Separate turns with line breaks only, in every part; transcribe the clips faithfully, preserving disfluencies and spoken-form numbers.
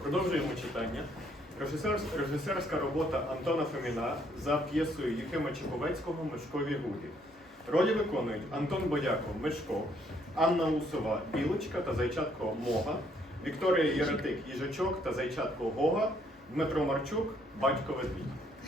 Продовжуємо читання. Режисер, режисерська робота Антона Фоміна за п'єсою Єфима Чеповецького «Мишкові гуді». Ролі виконують Антон Бояко – Мишко, Анна Усова – Білочка та зайчатко Мога, Вікторія Єретик – Їжачок та зайчатко Гога, Дмитро Марчук – батько Ведмідь.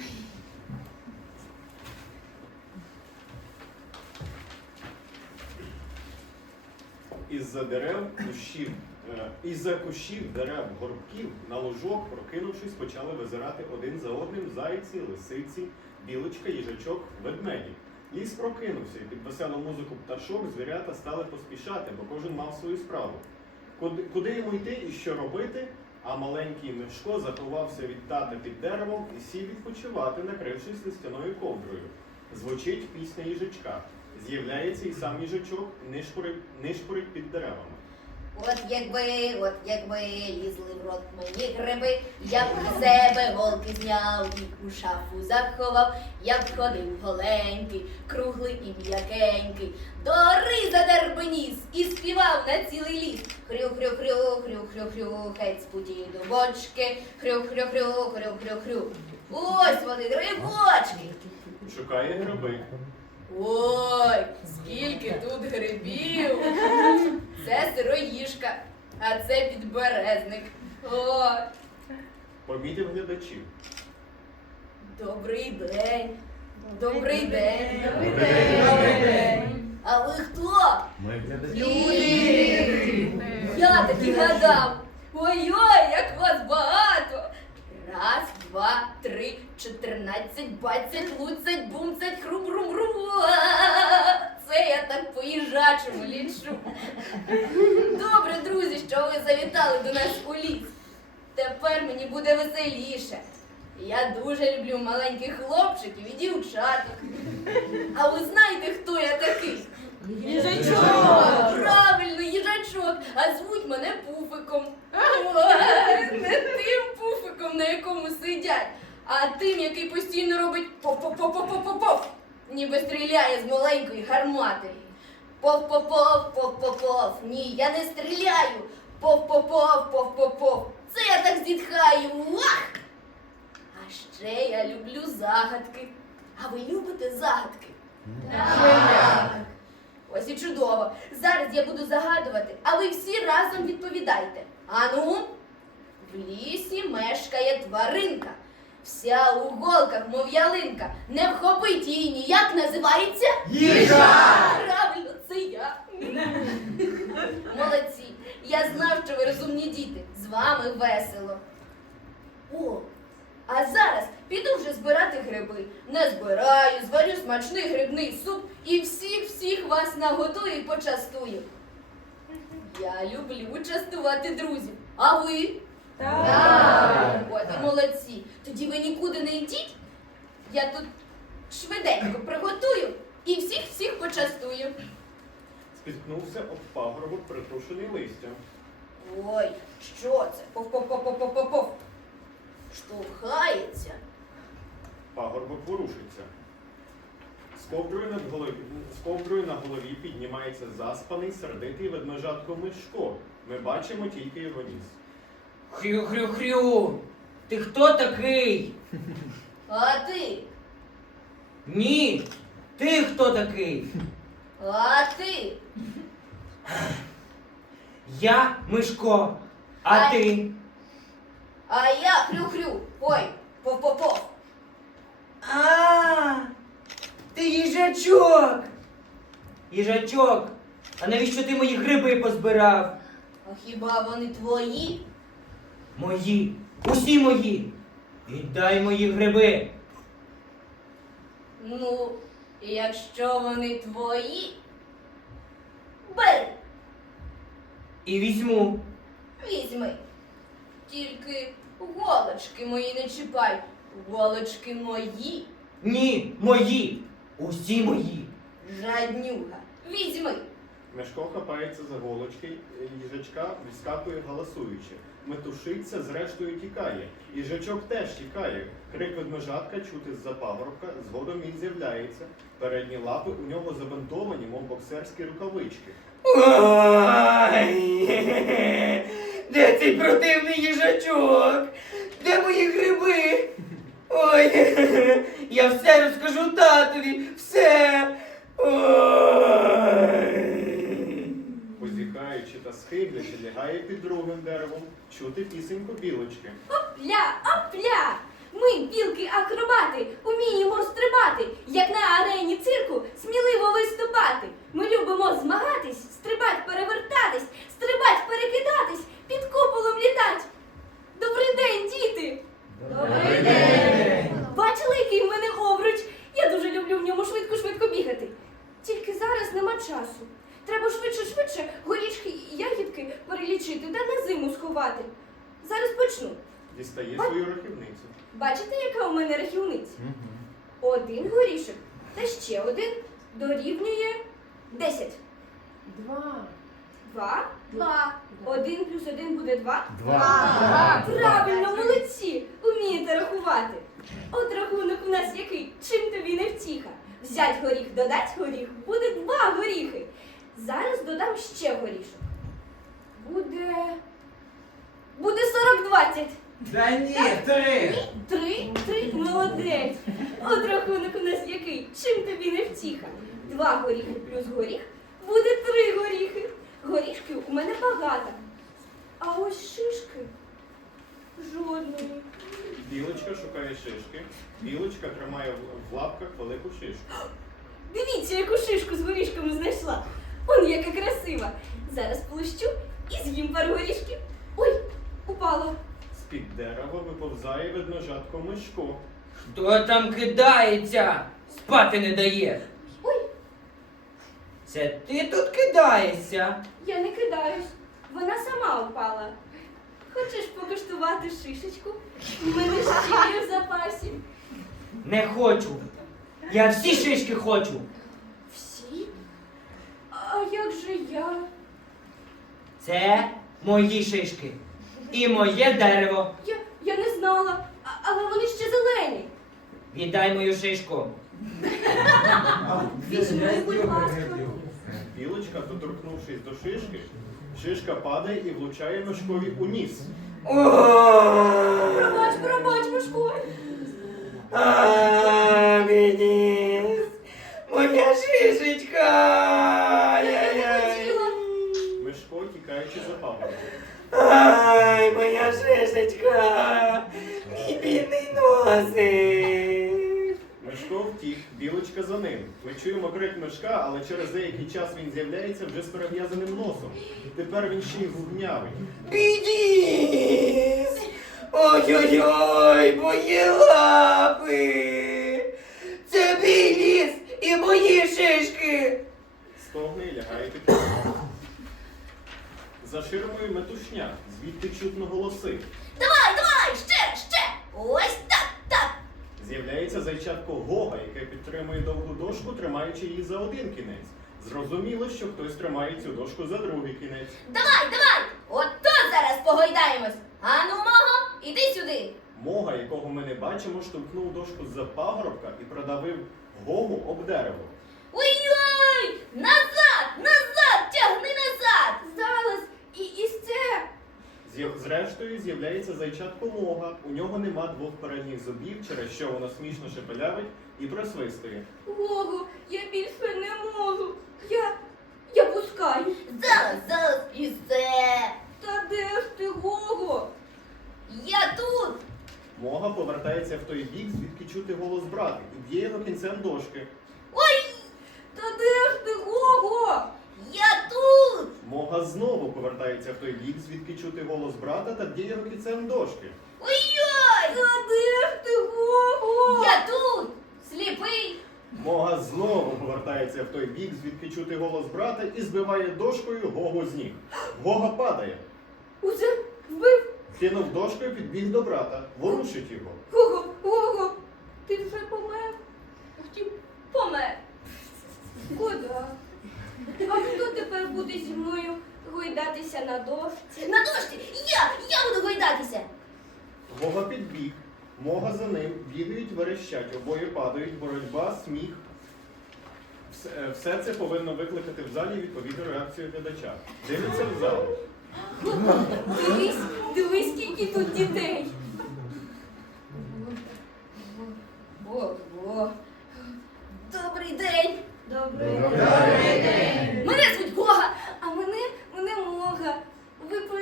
Із-за дерев, кущів, е, із-за кущів, дерев, горбків на ложок, прокинувшись, почали визирати один за одним зайці, лисиці, білочка, їжачок, ведмеді. Ліс прокинувся, і під веселу музику пташок звірята стали поспішати, бо кожен мав свою справу. Куди, куди йому йти і що робити? А маленький Мишко заховався від тата під деревом і сів відпочивати, накрившись листяною ковдрою. Звучить пісня їжачка. З'являється і сам їжачок, нишпорить, нишпорить під деревами.
От якби, от якби лізли в рот мені гриби, я б на себе голки зняв і у шафу заховав, я б ходив голенький, круглий і м'якенький, до риза дербеніс і співав на цілий ліс. Хрю-хрю-хрю, хрю-хрю-хрю, геть з путі до бочки, хрю-хрю-хрю, хрю-хрю-хрю. Ось вони, грибочки!
Шукає гриби.
Ой, скільки тут грибів! Це сироїжка, а це підберезник. Ой,
Помітив глядачів.
добрий день. Добрий день.
Добрий день.
Добрий день. А ви хто?
Ми глядачі.
Люди! Я так і гадав. Ой-ой, як вас багато. Раз, два, три, чотирнадцять, бадцять, луцять, бумцять, хрум-рум-рум. Це я так по-їжачому лічу. Добре, друзі, що ви завітали до нас у ліс. Тепер мені буде веселіше. Я дуже люблю маленьких хлопчиків і дівчаток. А ви знаєте, хто я такий?
Їжачок!
Правильно, їжачок, а звуть мене Пуфиком. Ой, не тим Пуфиком, на якому сидять, а тим, який постійно робить поп-поп-поп-поп-поп, ніби стріляє з маленької гармати. Пов-поп-пов, пов-поп-пов, ні, я не стріляю. Пов-поп-пов, пов-поп-пов, це я так зітхаю. Уах! А ще я люблю загадки. А ви любите загадки? Так. Ось і чудово. Зараз я буду загадувати, а ви всі разом відповідайте. Ану, в лісі мешкає тваринка. Вся у голках, мов ялинка. Не вхопить її ніяк, називається?
Їжак!
Правильно, це я. Молодці. Я знав, що ви розумні діти. З вами весело. О, а зараз піду вже збирати гриби. Не збираю, зварю смачний грибний суп і всіх-всіх вас нагодую і почастую. Я люблю частувати друзів. А ви? Так. От і молодці. Тоді ви нікуди не йдіть. Я тут швиденько приготую і всіх-всіх почастую.
Спіткнувся об пагорбок, притрушений листям.
Ой, що це? Пов-пов-пов-пов-пов-пов. Штовхається.
Пагорбок ворушиться. З ковдрою, над голові, з ковдрою на голові піднімається заспаний, сердитий ведмежатко Мишко. Ми бачимо тільки його ніс.
Хрю-хрю-хрю! Ти хто такий?
А ти?
Ні! Ти хто такий?
А ти?
Я Мишко. А
Ай.
ти?
А я хрю-хрю. Ой, пов-пов-пов.
А, ти їжачок! Їжачок, а навіщо ти мої гриби позбирав?
А хіба вони твої?
Мої, усі мої. Віддай мої гриби.
Ну, якщо вони твої, бери,
І візьму.
візьми. Тільки голочки мої не чіпай. Голочки мої.
Ні, мої. Усі мої.
Жаднюга. Візьми.
Мишко хапається за голочки їжачка, відскакує галасуючи. Метушиться, зрештою тікає. Їжачок теж тікає. Крик ведмежатка чути з-за пагорбка, згодом він з'являється. Передні лапи у нього забинтовані, мов боксерські рукавички.
Ой! Де ці ти противний їжачок. Де мої гриби? Ой, я все розкажу татові, все. Ой.
Позіхаючи та схиблячи, лягає під другим деревом, чути пісеньку білочки.
Опля, опля! Ми, білки-акробати, уміємо стрибати, як на арені цирку, сміливо виступати. Ми любимо змагатись, стрибать, перевертатись, стрибать, перекидатись, під куполом літать. Добрий день, діти!
Добрий день!
Бачили, який в мене обруч? Я дуже люблю в ньому швидко-швидко бігати. Тільки зараз нема часу. Треба швидше-швидше горішки і ягідки перелічити та на зиму сховати. Зараз почну.
Дістає свою рахівницю.
Бачите, яка у мене рахівниця? Один горішок та ще один дорівнює десять.
Два.
Два? Два. Один плюс один буде два?
Два.
Правильно, молодці! Умієте рахувати. От рахунок у нас який? Чим тобі не втіха? Взять горіх, додать горіх, буде два горіхи. Зараз додам ще горішок. Буде... Буде сорок двадцять.
Да ні, три.
Три? Три? Молодець. От рахунок у нас який? Чим тобі не втіха? Два горіхи плюс горіх буде три горіхи. Горішків у мене багато. А ось шишки жодної.
Білочка шукає шишки. Білочка тримає в- в лапках велику шишку.
Дивіться, яку шишку з горішками знайшла. Он яка красива. Зараз полущу і з'їм пару горішків. Ой, упало.
З-під дерева виповзає ведмежатко Мишко.
Хто там кидається? Спати не дає.
Ой,
Це ти тут кидаєшся?
я не кидаюсь. Вона сама упала. Хочеш покуштувати шишечку? У мене ще є в запасі.
Не хочу. Я всі шишки хочу.
Всі? А як же я?
Це мої шишки. І моє дерево.
Я, я не знала, а, але вони ще зелені.
Віддай мою шишку.
Візьми, будь ласка.
Білочка, доторкнувшись до шишки, шишка падає і влучає Мишкові у ніс.
Пробач, пробач, Мишко.
А, мені. Моя шишечка. Ай-яй-яй.
Хотіла.
Мишко, тікаючи за пагорбом.
Ай, моя шишечка. Мій бідний носик.
Мишко втік, білочка за ним. Ми чуємо крик Мишка, але через деякий час він з'являється вже з перев'язаним носом. Тепер він ще й губнявий.
Підіс! Ой-ой-ой, мої лапи! Це мій ліс і мої шишки!
Стогне і лягає під дерево. За ширмою метушня, звідти чутно голоси.
Давай, давай, ще, ще. Ось так, так.
З'являється зайчатко Гога, яке підтримує довгу дошку, тримаючи її за один кінець. Зрозуміло, що хтось тримає цю дошку за другий кінець.
Давай, давай. От тут зараз погойдаємось. Ану, мого, іди сюди.
Мога, якого ми не бачимо, штовхнув дошку з-за пагорбка і продавив Гогу об дерево.
Ой-ой! Назад! Назад! Тягни назад! Зараз і, і це.
З'яв- Зрештою з'являється зайчатко Мога. У нього нема двох передніх зубів, через що воно смішно шепелявить і просвистує.
Гого, я більше не можу. Я. Я пускаю. Зараз, зараз і це. Та де ж ти, Гого? Я тут.
Мога повертається в той бік, звідки чути голос брата, і б'є його кінцем дошки.
Ой! Та де ж ти, Гого? Я тут.
Мога знову повертається в той бік, звідки чути голос брата, та б'є його кінцем дошки.
Ой-ой! Та де ж ти, Гого? Я тут. Сліпий.
Мога знову повертається в той бік, звідки чути голос брата, і збиває дошкою Гогу з ніг. Гога падає.
Усе вбив.
Кинув дошкою, підбіг до брата, ворушить його.
Гого, Гого, ти вже помер? Втім, помер. Шкода. А хто тепер буде зі мною гойдатися на дошці? На дошці? Я! Я буду гойдатися!
Гога підбіг, Мога за ним, бігають, верещать, обоє падають, боротьба, сміх. Все, е, все це повинно викликати в залі відповідну реакцію глядача. Дивиться в зал.
Дивись,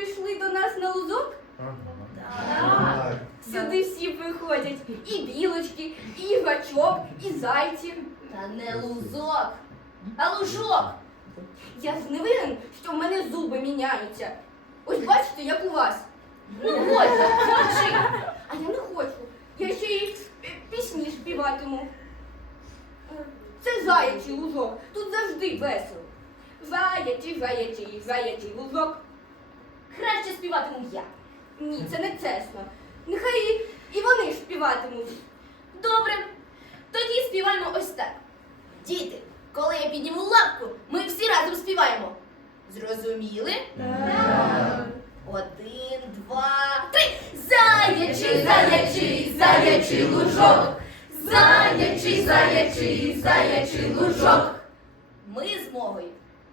прийшли до нас на лузок?
Так.
Сюди всі приходять. І білочки, і їжачок, і зайці. Та не лузок, а лужок. Я ж не винен, що в мене зуби міняються. Ось бачите, як у вас. Ну ось, мовчи. А я не хочу. Я ще й е, пісні співатиму. Е, Це заячий лужок. Тут завжди весело. Заячий, заячий, заячий лужок. Краще співатиму я. Ні, це не чесно. Нехай і, і вони ж співатимуть. Добре, тоді співаємо ось так. Діти, коли я підніму лапку, ми всі разом співаємо. Зрозуміли?
Так.
Один, два, три. Заячий, заячий, заячий лужок. Заячий, заячий, заячий лужок. Ми з Могою.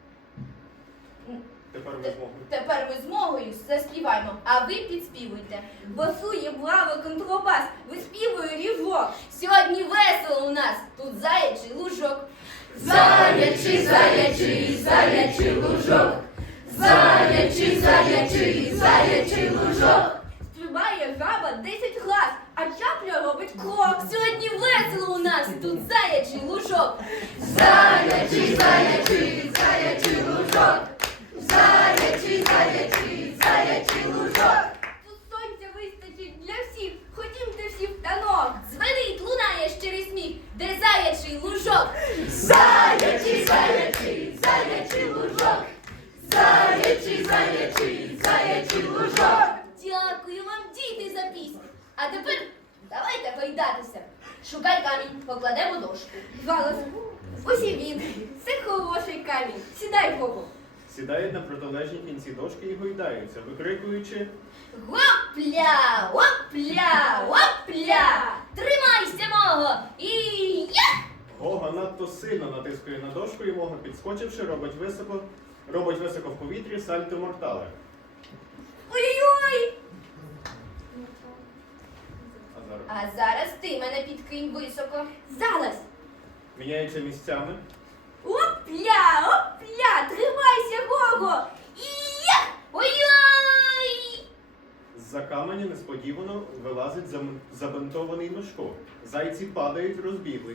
Тепер ви змогли.
Тепер ми з Могою заспіваємо, а ви підспівуйте. Басує браво контрабас, виспівує ріжок. Сьогодні весело у нас, тут заячий лужок. Заячий, заячий, заячий лужок. Заячий, заячий, заячий лужок. Співає жаба десять глаз, а чапля робить крок. Сьогодні весело у нас, тут заячий лужок. Заячий, заячий, заячий лужок. Заячий, заячий, заячий лужок. Тут сонця вистачить для всіх. Ходімте всі в танок. Звенить, лунає щирий сміх, де заячий лужок. Заячий, заячий, заячий лужок. Заячий, заячий, заячий лужок. Дякую вам, діти, за пісню. А тепер давайте гойдатися. Шукай камінь, покладемо дошку. Зараз. Ось і він. Це хороший камінь. Сідай, Богу.
Сідають на протилежній кінці дошки і гойдаються, викрикуючи
Гопля, гопля, гопля! Тримайся, мого! І я!
Гога надто сильно натискує на дошку і Мога, підскочивши, робить високо, робить високо в повітрі сальто мортале.
Ой-ой-ой!
А зараз
А зараз ти мене підкинь високо. Зараз!
міняються місцями.
Опля, опля! Тримайся, Гого! І я! Ой-ой!
З-за каменя несподівано вилазить зам- забинтований Мишко. Зайці падають, розбіглись.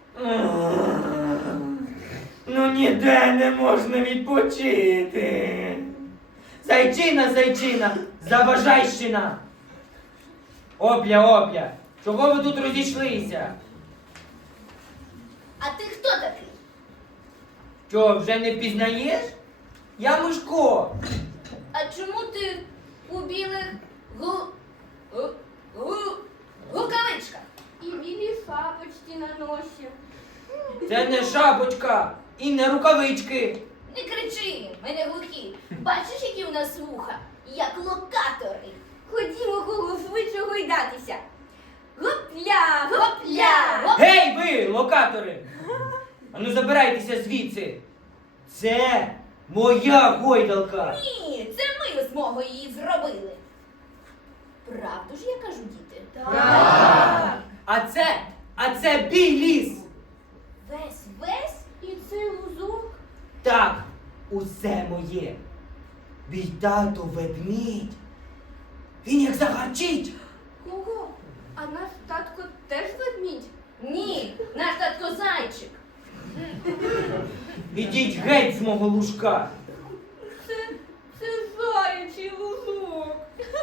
Ну ніде не можна відпочити. Зайчина, зайчина, заважайщина. Опля, опля, чого ви тут розійшлися?
А ти хто такий?
Що, вже не впізнаєш? Я Мишко.
А чому ти у білих гу... гу... гу... рукавичках? І білі шапочки на носі.
Це не шапочка і не рукавички.
Не кричи, ми не глухі. Бачиш, які у нас вуха? Як локатори. Ходімо, Гугу, швидше гойдатися. Гопля, гопля, гоп...
Гей ви, локатори! Ану забирайтеся звідси. Це моя гойдалка.
Ні, це ми з Могою її зробили. Правду ж я кажу, діти?
Так. А це, а це бій ліс.
Весь, весь і це лузок.
Так, усе моє. Мій тато ведмідь. Він як загарчить.
Ого, а наш татко теж ведмідь? Ні, наш татко зайчик.
Ідіть геть з мого лужка.
Це, це заячий лузок.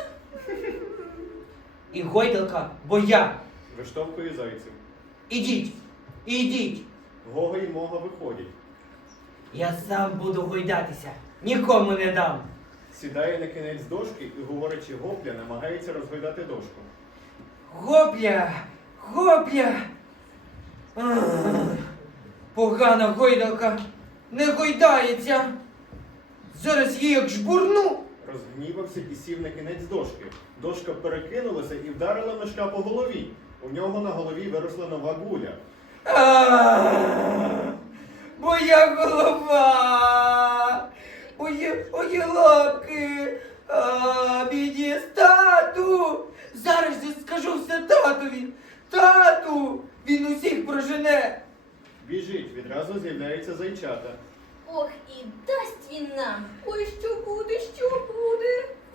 І гойдалка, бо я.
Виштовхує зайців.
Ідіть, ідіть.
Гога і Мога виходять.
Я сам буду гойдатися. Нікому не дам.
Сідає на кінець дошки і, говорячи гопля, намагається розгойдати дошку.
Гопля, гопля. Ах, погана гойдалка не гойдається. Зараз її як жбурну.
Розгнівався і сів на кінець дошки. Дошка перекинулася і вдарила Мишка по голові. У нього на голові виросла нова гуля.
А, моя голова, мої, мої лапки, а, мені тату. Зараз я скажу все татові. Тату, він усіх прожене.
Біжить, відразу з'являються зайчата.
Ох, і дасть він нам. Ой, що буде, що буде?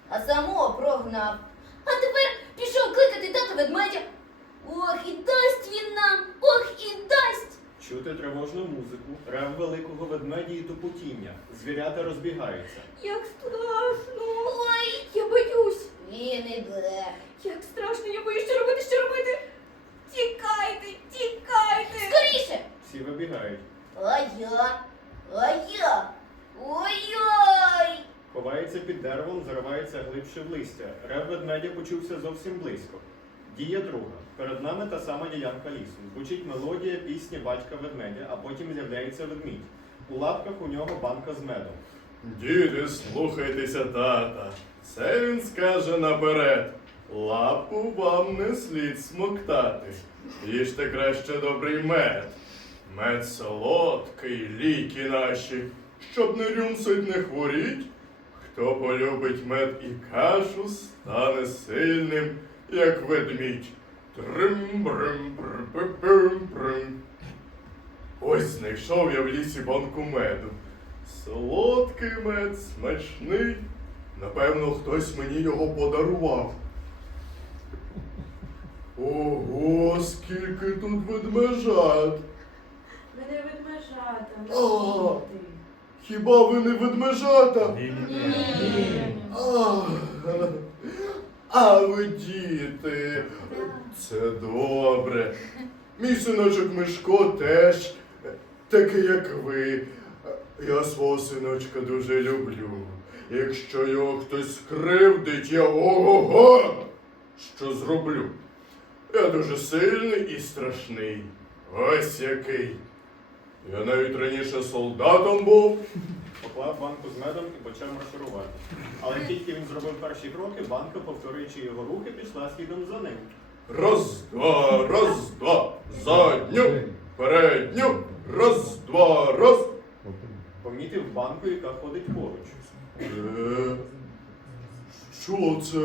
а самого прогнав. А тепер пішов кликати тата ведмедя. Ох, і дасть він нам, ох, і дасть.
Чути тривожну музику, рев великого ведмедя і тупотіння. Звірята розбігаються.
Як страшно. Ой, я боюсь. Він іде. Як страшно, я боюсь, що робити, що робити. Тікайте, тікайте. Скоріше.
Всі вибігають.
А я, а я, ой-ой.
Ховається під деревом, заривається глибше в листя. Рев ведмедя почувся зовсім близько. Дія друга. Перед нами та сама ділянка лісу. Звучить мелодія пісні батька ведмедя, а потім з'являється ведмідь. У лапках у нього банка з медом.
Діти, слухайтеся тата. Це він скаже наперед. Лапу вам не слід смоктати. Їжте краще добрий мед. Мед солодкий, ліки наші, щоб не рюмсать, не хворіть. Хто полюбить мед і кашу, стане сильним, як ведмідь. Трим-брим-брим-брим-брим. Ось знайшов я в лісі банку меду. Солодкий мед, смачний. Напевно, хтось мені його подарував. Ого, скільки тут ведмежат!
Ми не ведмежата, ми
А.
діти.
Хіба ви не ведмежата?
Ні.
А, а ви діти, це добре. Мій синочок Мишко теж такий, як ви. Я свого синочка дуже люблю. Якщо його хтось скривдить, я ого-го, що зроблю. Я дуже сильний і страшний. Ось який. Я навіть раніше солдатом був.
Поклав банку з медом і почав марширувати. Але тільки він зробив перші кроки, банка, повторюючи його рухи, пішла слідом за ним.
Раз, два, раз, два. Задню, передню. Раз, два, раз.
Помітив банку, яка ходить поруч.
Е, що це?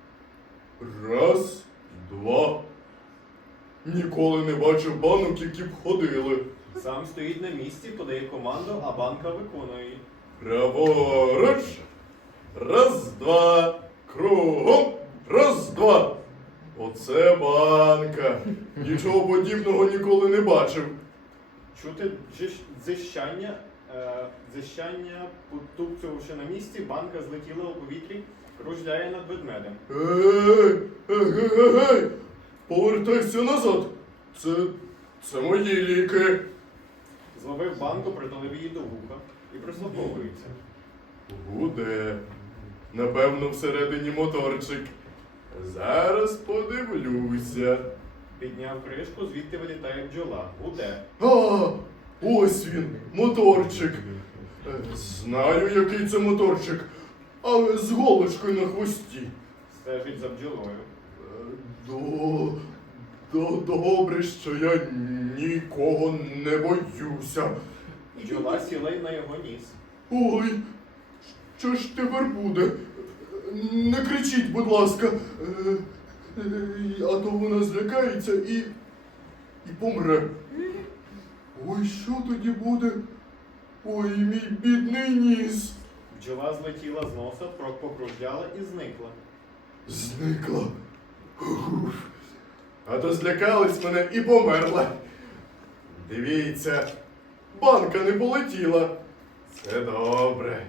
Раз, два. Ніколи не бачив банок, які б ходили.
Сам стоїть на місці, подає команду, а банка виконує її.
Праворуч. Раз, два. Кругом. Раз, два. Оце банка. Нічого подібного ніколи не бачив.
Чути джиш- дзищання, е, дзищання, потупцювавши на місці, банка злетіла у повітрі, кружляє над ведмедем.
Ей, ей, ей, ей, повертайся назад. Це, це мої ліки.
Зловив банку, притулив її до вуха і прислуховується.
Гуде. Напевно, всередині моторчик. Зараз подивлюся.
Підняв кришку, звідти вилітає бджола. Гуде.
А, ось він, моторчик. Е, Знаю, який це моторчик, але з голочкою на хвості.
Стежить за бджолою.
Е, До, до, добре, що я нікого не боюся.
Бджола сіла й на його ніс.
Ой, що ж тепер буде? Не кричіть, будь ласка, Е, е, а то вона злякається і, і помре. Ой, що тоді буде? Ой, мій бідний ніс.
Бджола злетіла з носа, трохи покружляла і зникла.
Зникла. Уф. А то злякалась мене і померла. Дивіться, банка не полетіла. Це добре.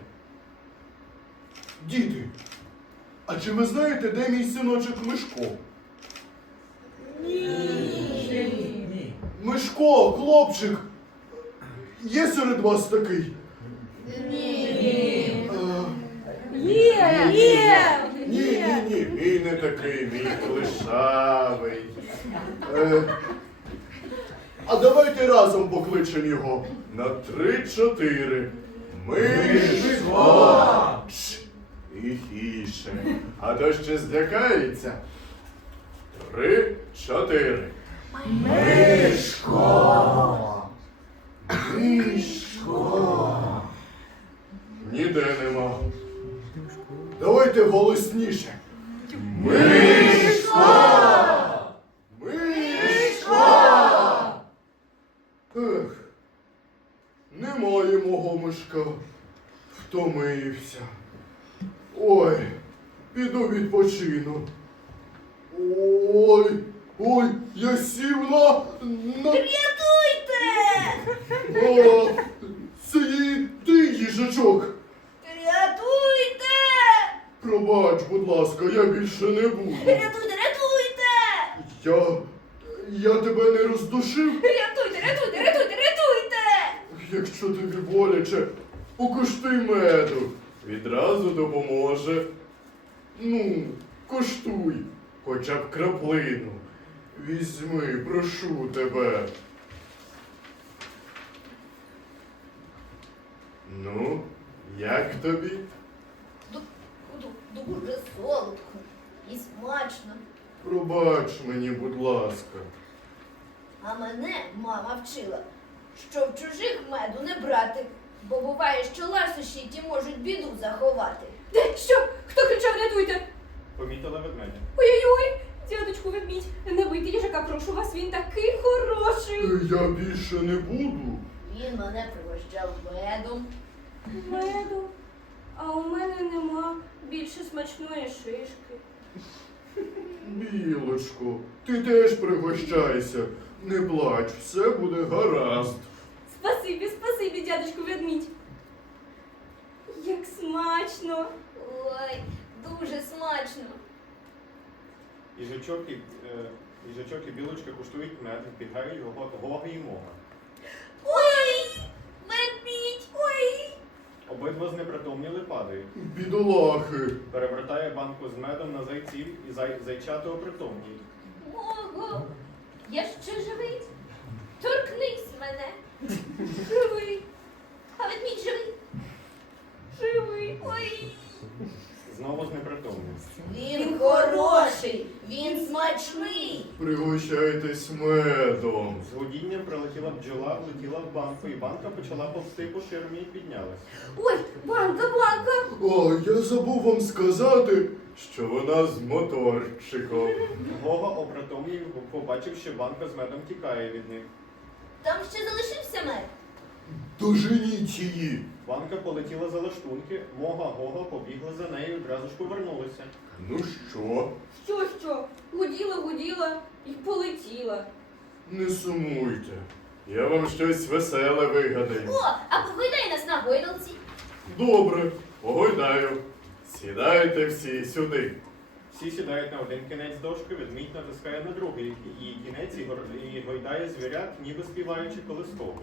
Діти, а чи ви знаєте, де мій синочок Мишко?
Ні.
Мишко, хлопчик, є серед вас такий?
Ні.
Е,
Є, є.
Ні, ні, ні, мій не такий, мій лишавий. Е, а давайте разом покличемо його на три-чотири. Мишко! Чш, тихіше, а то ще злякається. Три-чотири. Мишко! Мишко! Ніде нема. Давайте голосніше. Мишко! Мишко! Ех, немає мого мишка. Втомився. Ой, піду відпочину. Ой, ой, я сів на... на...
Рятуйте!
А, це є ти, їжачок.
Рятуйте!
Пробач, будь ласка, я більше не буду.
Рятуйте, рятуйте!
Я... я тебе не роздушив?
Рятуйте, рятуйте, рятуйте, рятуйте!
Якщо тобі боляче, покуштуй меду. Відразу допоможе. Ну, коштуй, хоча б краплину. Візьми, прошу тебе. Ну, як тобі?
Дуже солодко і смачно.
Пробач мені, будь ласка.
А мене мама вчила, що в чужих меду не брати, бо буває, що ласощі ті можуть біду заховати. Де? Що? Хто кричав, рятуйте?
Помітила ведмедя.
Ой-ой-ой, дядечку ведмідь, не бийте їжака, прошу вас, він такий хороший.
Е, Я більше не буду.
Він мене пригощав медом.
Меду. А у мене нема більше смачної шишки.
Білочко, ти теж пригощайся. Не плач, все буде гаразд.
Спасибі, спасибі, дядечку ведмідь. Як смачно.
Ой, дуже смачно.
Їжачок і, е, їжачок і білочка куштують мед, вбігають Гого Гога і Мога.
Ой, ведмідь, ой.
Обидва знепритомніли падають.
Бідолахи.
Перевертає банку з медом на зайців і зай... зайчата опритомніють.
Мого, я ще живий. Торкнись мене. Живий. А ведмідь живий. Живий. Ой.
Знову знепритомніють.
Він хороший, він смачний.
Пригощайтесь медом.
З гудінням прилетіла бджола, влетіла в банку, і банка почала повсти по ширмі і піднялась.
Ой, банка, банка.
О, я забув вам сказати, що вона з моторчиком.
Гога опритомнів, побачив, що банка з медом тікає від них.
Там ще залишився мед.
Доженіть її.
Банка полетіла за лаштунки, Мога Гога побігли за нею і одразу ж повернулися.
Ну що,
Що, що? Гуділа, гуділа і полетіла.
не сумуйте. Я вам щось веселе вигадаю.
О, а погойдай нас на гойдалці.
Добре, погойдаю. Сідайте всі сюди.
Всі сідають на один кінець дошки, ведмідь натискає на другий її кінець і, гор- і гойдає звірят, ніби співаючи колискову.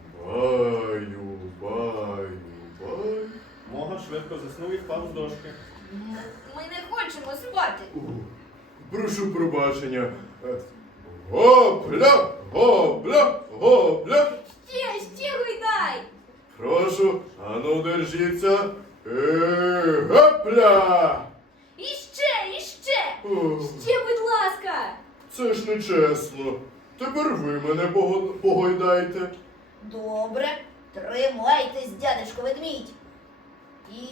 Баю, баю, баю.
Мога швидко заснув і впав з дошки.
М, Ми не хочемо спати.
О, прошу пробачення. Е, Гопля, гопля, гопля.
Ще, ще гойдай.
Прошу, ану держіться. Е, Гопля.
І ще, і ще.
О,
Ще, будь ласка.
це ж не чесно. Тепер ви мене пого- погойдайте.
Добре, тримайтесь, дядечко ведмідь. І...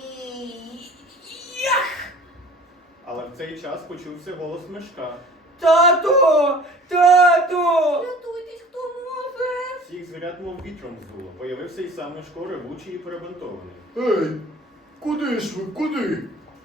Ях!
Але в цей час почувся голос мишка.
Тату! Тату!
Рятуйтесь, хто може.
Всіх звірят мов вітром здуло. Появився і сам Мишко, ревучий і перебинтований.
Ей, куди ж ви, куди?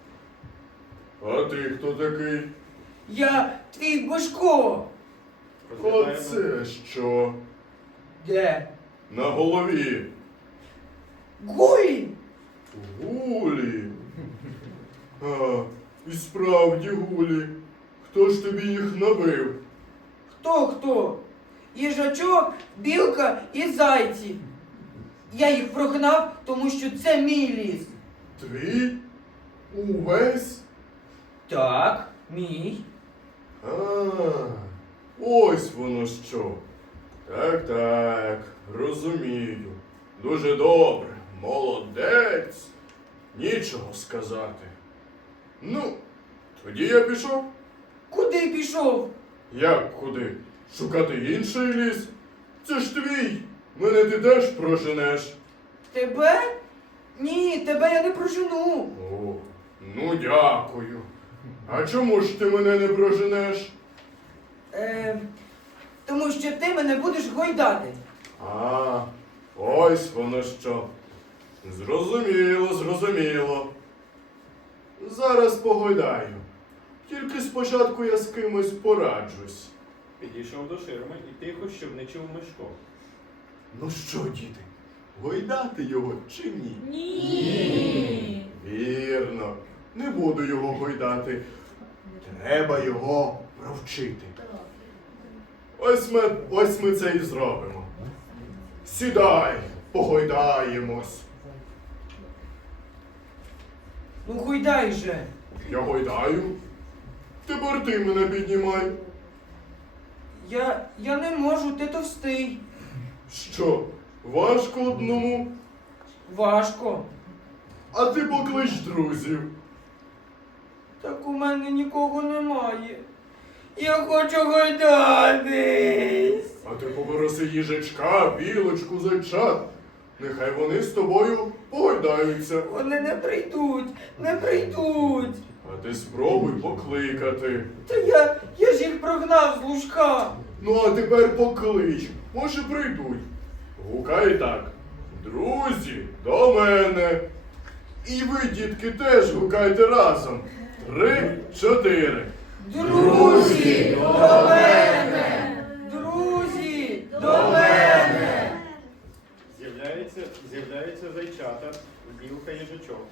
А ти хто такий?
Я твій Божко!
Розглядає
Оце що?
Де?
На голові.
Гулі!
Гулі. А, і справді гулі. Хто ж тобі їх набив?
Хто хто? Їжачок, білка і зайці. Я їх прогнав, тому що це мій ліс.
Твій? Увесь?
Так, мій.
А, ось воно що. Так, так, розумію. Дуже добре, молодець. Нічого сказати. Ну, тоді я пішов.
Куди пішов?
Як куди? Шукати інший ліс? Це ж твій. Мене ти теж проженеш.
Тебе? Ні, тебе я не прожену.
О, ну дякую. А чому ж ти мене не проженеш?
Е, тому що ти мене будеш гойдати.
А, ось воно що. Зрозуміло, зрозуміло. Зараз погойдаю. Тільки спочатку я з кимось пораджусь.
Підійшов до ширми і тихо, щоб не чув Мишко.
Ну що, діти, гойдати його чи ні?
Ні.
Вірно, не буду його гойдати. Треба його провчити. Ось ми, ось ми це і зробимо. Сідай, погойдаємось.
Ну гойдай же.
Я гойдаю. Тепер ти мене піднімай.
Я, я не можу, ти товстий.
Що, важко одному?
Важко.
А ти поклич друзів.
Так у мене нікого немає. Я хочу гойдатись.
А ти попроси їжачка, білочку, зайчат. Нехай вони з тобою погойдаються.
Вони не прийдуть, не прийдуть.
А ти спробуй покликати.
Та я, я ж їх прогнав з лужка.
Ну а тепер поклич, може прийдуть. Гукай так. Друзі, до мене. І ви, дітки, теж гукайте разом. Три, чотири.
Друзі, до мене! Друзі, до мене!
З'являється, з'являється зайчата, білка, їжачок.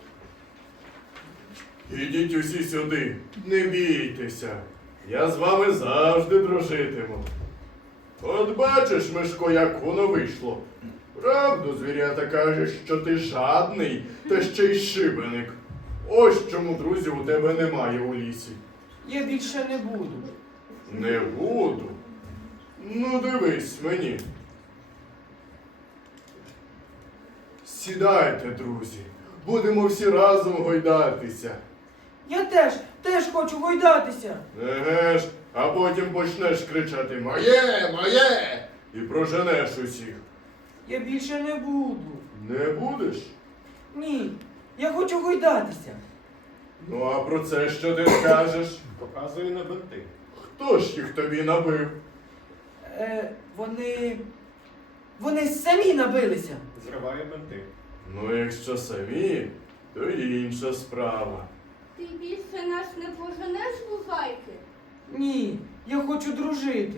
Ідіть усі сюди, не бійтеся. Я з вами завжди дружитиму. От бачиш, Мишко, як воно вийшло. Правду звірята каже, що ти жадний, та ще й шибеник. Ось чому друзів у тебе немає у лісі.
Я більше не буду.
Не буду. Ну, дивись мені. Сідайте, друзі. Будемо всі разом гойдатися.
Я теж, теж хочу гойдатися.
Еге ж, а потім почнеш кричати «Моє! Моє!» і проженеш усіх.
Я більше не буду.
Не будеш?
Ні, я хочу гойдатися.
Ну, а про це що ти скажеш?
Показує на бинти.
Хто ж їх тобі набив?
Е, вони. Вони самі набилися.
Зриває бинти.
Ну, якщо самі, то інша справа.
Ти більше нас не поженеш з лужайки?
Ні, я хочу дружити.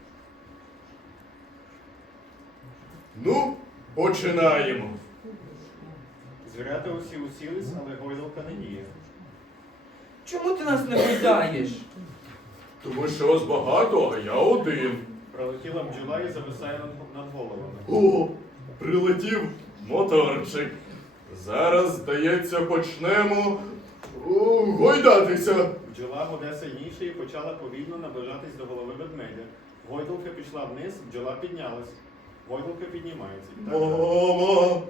Ну, починаємо.
Звірята усі усілись, але гойдалка не діє.
Чому ти нас не гойдаєш?
Тому що вас багато, а я один.
Пролетіла бджола і зависає над, над головами.
О, прилетів моторчик. Зараз, здається, почнемо о, гойдатися.
Бджола гуде сильніше і почала повільно наближатись до голови ведмедя. Гойдалка пішла вниз, бджола піднялась. Гойдалка піднімається. І так далі.
Мама!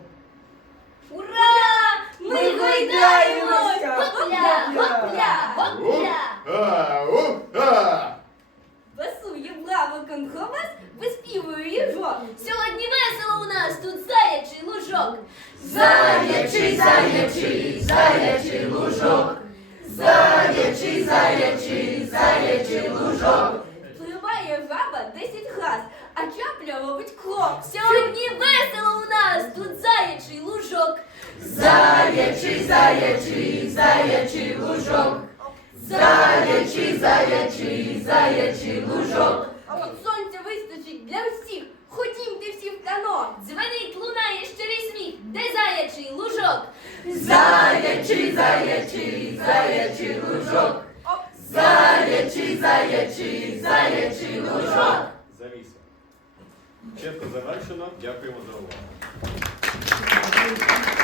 Ура! Ми гойдаємось!
Гопля,
Гопля! Гопля! Гопля!
Уха! Уха!
Басує браво конхобас, виспівує їжок. Сьогодні весело у нас тут заячий лужок. Заячий, заячий, заячий лужок. Заячий, заячий, заячий лужок. Пливає жаба десять раз, а чапля робить крок. Сьогодні весело у нас тут заячий лужок. Заячий, заячий, заячий лужок. Заячий, заячий, заячий лужок. Від сонця вистачить для всіх. Ходімте всі в танок. Дзвенить, лунає щирий сміх. Де заячий лужок? Заячий, заячий, заячий лужок. Заячий, заячий, заячий лужок.
Завіса. Чітко завершено. Дякуємо за увагу.